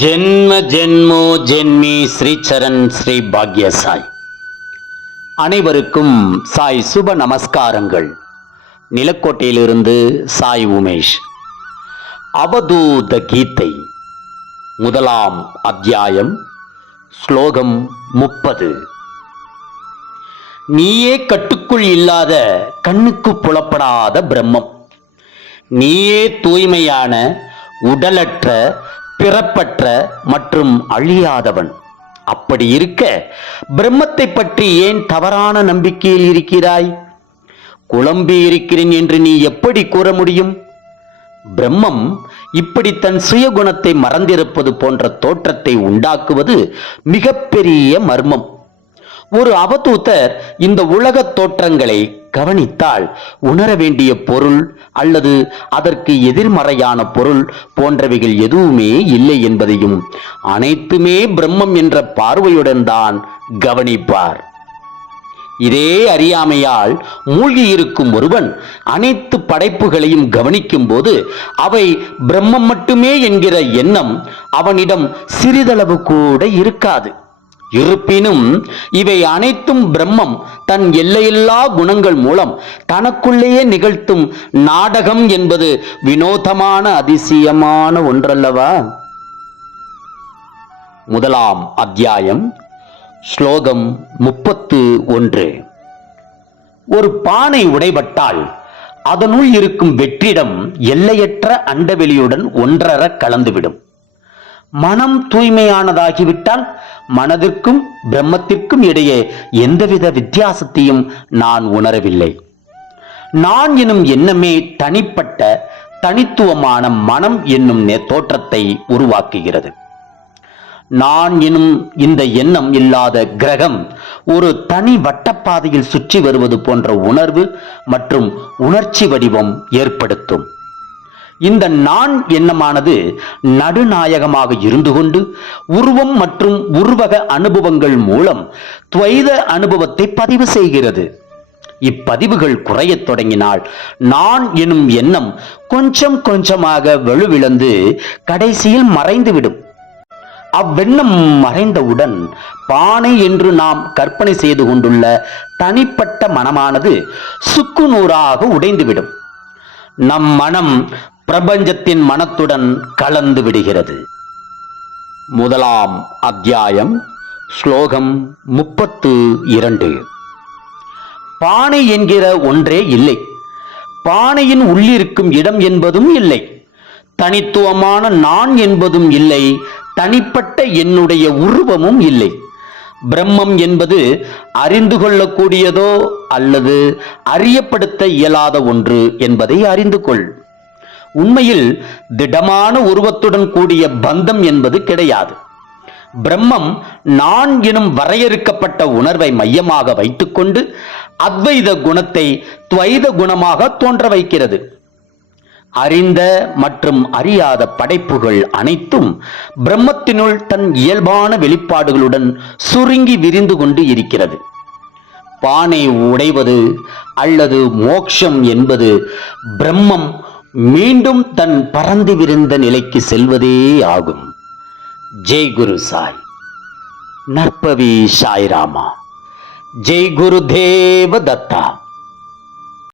ஜென்ம ஜென்மோ ஜென்மி ஸ்ரீச்சரண் ஸ்ரீ பாக்ய சாய் அனைவருக்கும் சாய் சுப நமஸ்காரங்கள். நிலக்கோட்டையிலிருந்து சாய் உமேஷ். அவதூத கீதை. முதலாம் அத்தியாயம் ஸ்லோகம் முப்பது. நீயே கட்டுக்குள் இல்லாத கண்ணுக்கு புலப்படாத பிரம்மம். நீயே தூய்மையான உடலற்ற பிறப்பற்ற மற்றும் அழியாதவன். அப்படி இருக்க பிரம்மத்தை பற்றி ஏன் தவறான நம்பிக்கையில் இருக்கிறாய்? குழம்பி இருக்கிறேன் என்று நீ எப்படி கூற முடியும்? பிரம்மம் இப்படி தன் சுயகுணத்தை மறந்திருப்பது போன்ற தோற்றத்தை உண்டாக்குவது மிகப்பெரிய மர்மம். ஒரு அவதூத்தர் இந்த உலகத் தோற்றங்களை கவனித்தால் உணர வேண்டிய பொருள் அல்லது அதற்கு எதிர்மறையான பொருள் போன்றவைகள் எதுவுமே இல்லை என்பதையும் அனைத்துமே பிரம்மம் என்ற பார்வையுடன் தான் கவனிப்பார். இதே அறியாமையால் மூழ்கியிருக்கும் ஒருவன் அனைத்து படைப்புகளையும் கவனிக்கும் போது அவை பிரம்மம் மட்டுமே என்கிற எண்ணம் அவனிடம் சிறிதளவு கூட இருக்காது. இருப்பினும் இவை அனைத்தும் பிரம்மம் தன் எல்லையில்லா குணங்கள் மூலம் தனக்குள்ளேயே நிகழ்த்தும் நாடகம் என்பது வினோதமான அதிசயமான ஒன்றல்லவா? முதலாம் அத்தியாயம் ஸ்லோகம் முப்பத்து ஒன்று. ஒரு பானை உடைபட்டால் அதனுள் இருக்கும் வெற்றிடம் எல்லையற்ற அண்டவெளியுடன் ஒன்றர கலந்துவிடும். மனம் தூய்மையானதாகிவிட்டால் மனதிற்கும் பிரம்மத்திற்கும் இடையே எந்தவித வித்தியாசத்தையும் நான் உணரவில்லை. நான் எனும் எண்ணமே தனிப்பட்ட தனித்துவமான மனம் என்னும் தோற்றத்தை உருவாக்குகிறது. நான் எனும் இந்த எண்ணம் இல்லாத கிரகம் ஒரு தனி வட்டப்பாதையில் சுற்றி வருவது போன்ற உணர்வு மற்றும் உணர்ச்சி வடிவம் ஏற்படுத்தும். இந்த நான் எண்ணமானது நடுநாயகமாக இருந்து கொண்டு உருவம் மற்றும் உருவக அனுபவங்கள் மூலம் துவைத அனுபவத்தை பதிவு செய்கிறது. இப்பதிவுகள் குறையத் தொடங்கினால் நான் எனும் எண்ணம் கொஞ்சம் கொஞ்சமாக வலுவிழந்து கடைசியில் மறைந்துவிடும். அவ்வெண்ணம் மறைந்தவுடன் பானை என்று நாம் கற்பனை செய்து கொண்டுள்ள தனிப்பட்ட மனமானது சுக்குநூறாக உடைந்துவிடும். நம் மனம் பிரபஞ்சத்தின் மனத்துடன் கலந்து விடுகிறது. முதலாம் அத்தியாயம் ஸ்லோகம் முப்பத்து இரண்டு. பானை என்கிற ஒன்றே இல்லை. பானையின் உள்ளிருக்கும் இடம் என்பதும் இல்லை. தனித்துவமான நான் என்பதும் இல்லை. தனிப்பட்ட என்னுடைய உருவமும் இல்லை. பிரம்மம் என்பது அறிந்து கொள்ளக்கூடியதோ அல்லது அறியப்படுத்த இயலாத ஒன்று என்பதை அறிந்து கொள். உண்மையில் திடமான உருவத்துடன் கூடிய பந்தம் என்பது கிடையாது. பிரம்மம் நான் எனும் வரையறுக்கப்பட்ட உணர்வை மையமாக வைத்துக்கொண்டு அத்வைத குணத்தை துவைத குணமாக தோன்ற வைக்கிறது. அறிந்த மற்றும் அறியாத படைப்புகள் அனைத்தும் பிரம்மத்தினுள் தன் இயல்பான வெளிப்பாடுகளுடன் சுருங்கி விரிந்து கொண்டு இருக்கிறது. பானை உடைவது அல்லது மோக்ஷம் என்பது பிரம்மம் மீண்டும் தன் பறந்து விரிந்த நிலைக்கு செல்வதே ஆகும். ஜெய் குரு சாய். நற்பவி சாய்ராமா. ஜெய் குரு தேவ தத்தா.